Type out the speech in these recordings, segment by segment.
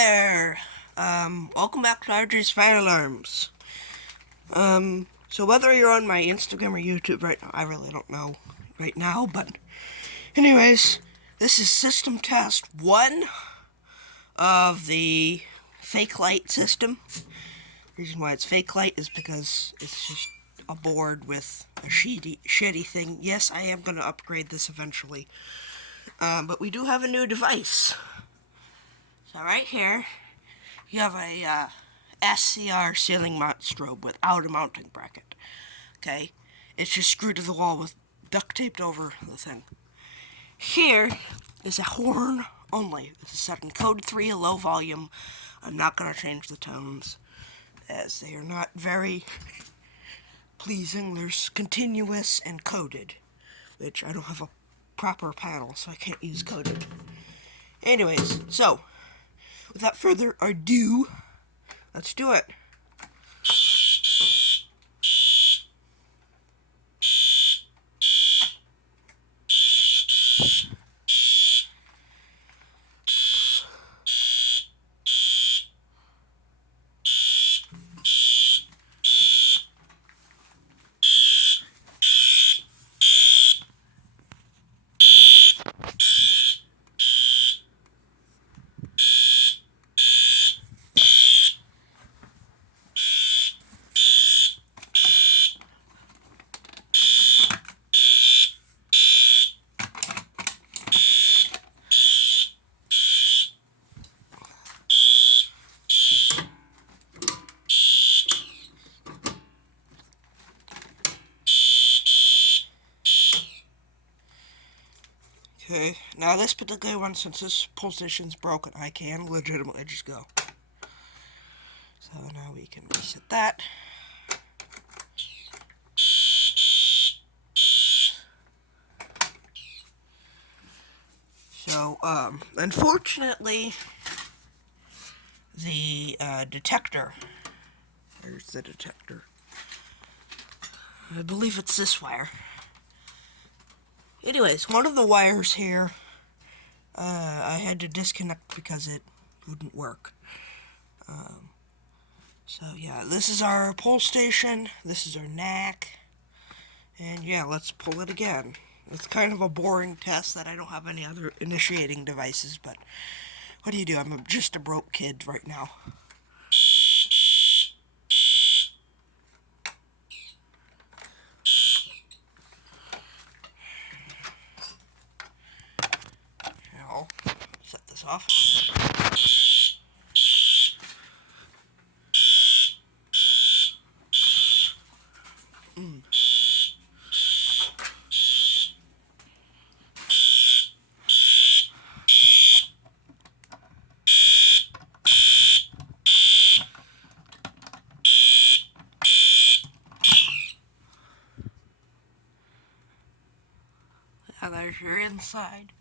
there! Welcome back to RJ's Fire Alarms. So whether you're on my Instagram or YouTube right now, I really don't know right now, but anyways, this is system test 1 of the fake light system. The reason why it's fake light is because it's just a board with a shitty thing. Yes, I am going to upgrade this eventually, but we do have a new device. So right here, you have a SCR ceiling mount strobe without a mounting bracket. Okay, it's just screwed to the wall with duct taped over the thing. Here is a horn only. This is set in code 3, a low volume. I'm not going to change the tones, as they are not very pleasing. There's continuous and coded, which I don't have a proper panel, so I can't use coded. Anyways, so without further ado, let's do it. Okay, now this particular one, since this pull station's broken, I can legitimately just go. So now we can reset that. So, unfortunately, the detector, where's the detector? I believe it's this wire. Anyways, one of the wires here, I had to disconnect because it wouldn't work. So yeah, this is our pull station, this is our knack, and yeah, let's pull it again. It's kind of a boring test that I don't have any other initiating devices, but what do you do? I'm just a broke kid right now. I'll set this off. Now there's your inside.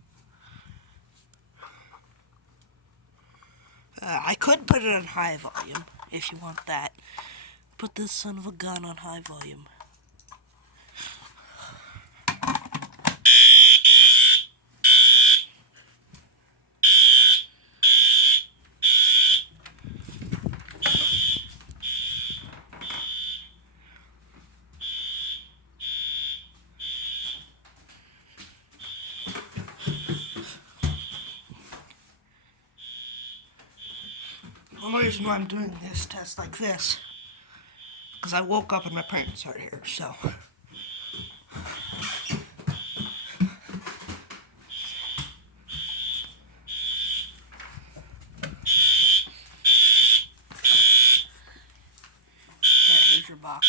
I could put it on high volume, if you want that. Put this son of a gun on high volume. The only reason why I'm doing this test like this, because I woke up and my parents are here, so. Yeah, here's your box.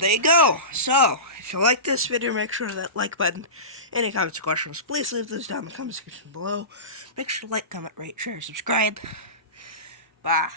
There you go. So, if you like this video, make sure that like button. Any comments or questions, please leave those down in the comment section below. Make sure to like, comment, rate, share, subscribe. Bye.